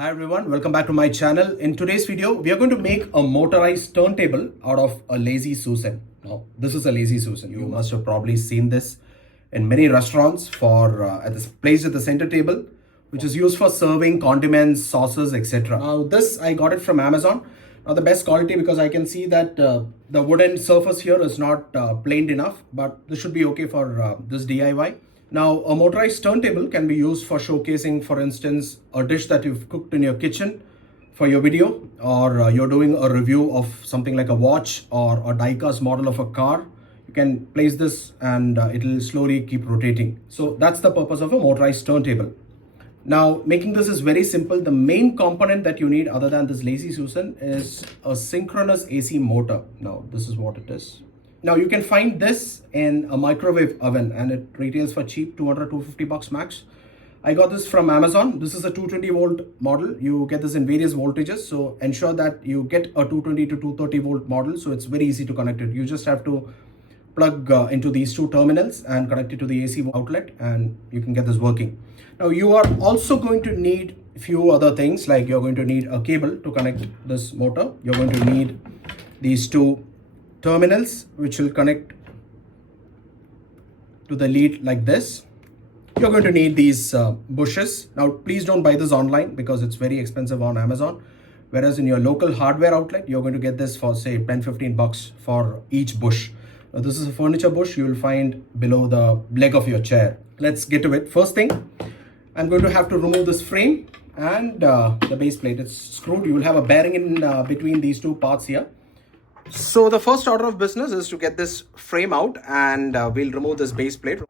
Hi everyone, welcome back to my channel. In today's video, we are going to make a motorized turntable out of a lazy Susan. Now, this is a lazy Susan. You must have probably seen this in many restaurants for at this place at the center table, which is used for serving condiments, sauces, etc. Now, this I got it from Amazon. Now, the best quality because I can see that the wooden surface here is not planed enough, but this should be okay for this DIY. Now, a motorized turntable can be used for showcasing, for instance, a dish that you've cooked in your kitchen for your video, or you're doing a review of something like a watch or a die-cast model of a car. You can place this and it'll slowly keep rotating. So that's the purpose of a motorized turntable. Now, making this is very simple. The main component that you need other than this lazy Susan is a synchronous AC motor. Now, this is what it is. Now you can find this in a microwave oven and it retails for cheap, 200, 250 bucks max. I got this from Amazon. This is a 220 volt model. You get this in various voltages. So ensure that you get a 220 to 230 volt model. So it's very easy to connect it. You just have to plug into these two terminals and connect it to the AC outlet and you can get this working. Now you are also going to need a few other things, like you're going to need a cable to connect this motor. You're going to need these two terminals which will connect to the lead like this. You're going to need these bushes. Now please don't buy this online because it's very expensive on Amazon, whereas in your local hardware outlet you're going to get this for say 10-15 bucks for each bush. Now this is a furniture bush you will find below the leg of your chair. Let's get to it. First thing, I'm going to have to remove this frame and the base plate. It's screwed. You will have a bearing in between these two parts here. So the first order of business is to get this frame out and we'll remove this base plate.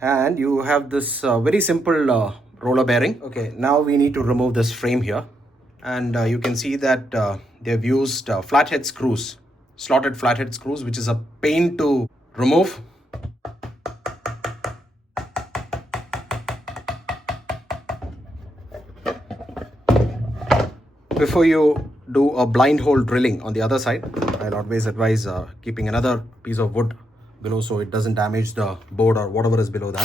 And you have this very simple roller bearing. Okay, now we need to remove this frame here. And you can see that they've used flathead screws, slotted flathead screws, which is a pain to remove. Before you do a blind hole drilling on the other side, I'll always advise keeping another piece of wood below so it doesn't damage the board or whatever is below that.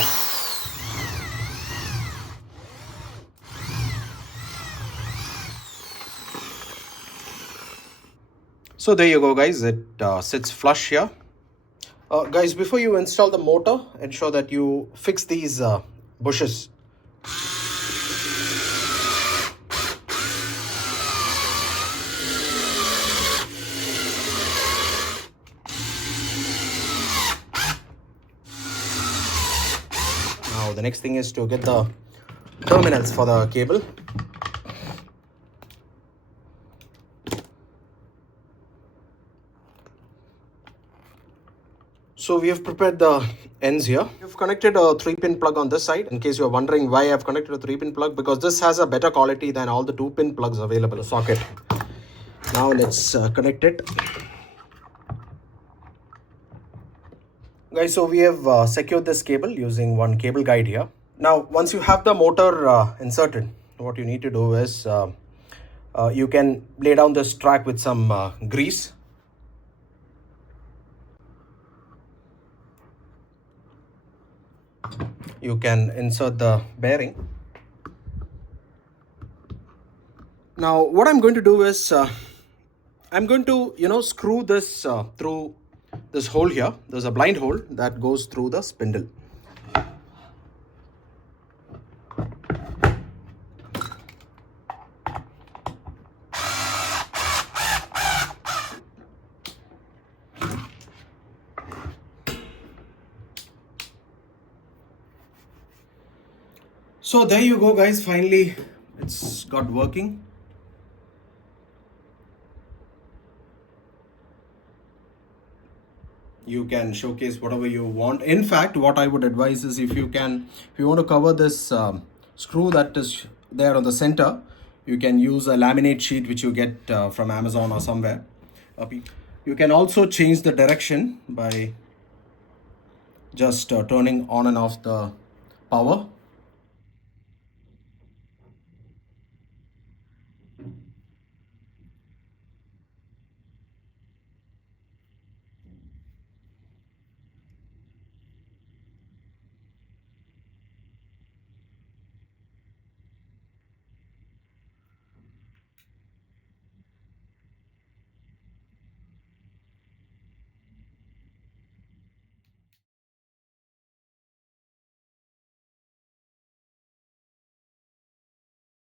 So there you go guys, it sits flush here. Guys, before you install the motor, ensure that you fix these bushes. Now the next thing is to get the terminals for the cable. So we have prepared the ends here. We've connected a 3-pin plug on this side. In case you're wondering why I've connected a 3-pin plug, because this has a better quality than all the 2-pin plugs available in the socket. Now let's connect it. Guys, so we have secured this cable using one cable guide here. Now, once you have the motor inserted, what you need to do is you can lay down this track with some grease. You can insert the bearing. Now, what I'm going to do is I'm going to, screw this through this hole here. There's a blind hole that goes through the spindle. So there you go guys, finally it's got working. You can showcase whatever you want. In fact, what I would advise is if you want to cover this screw that is there on the center, you can use a laminate sheet which you get from Amazon or somewhere. You can also change the direction by just turning on and off the power.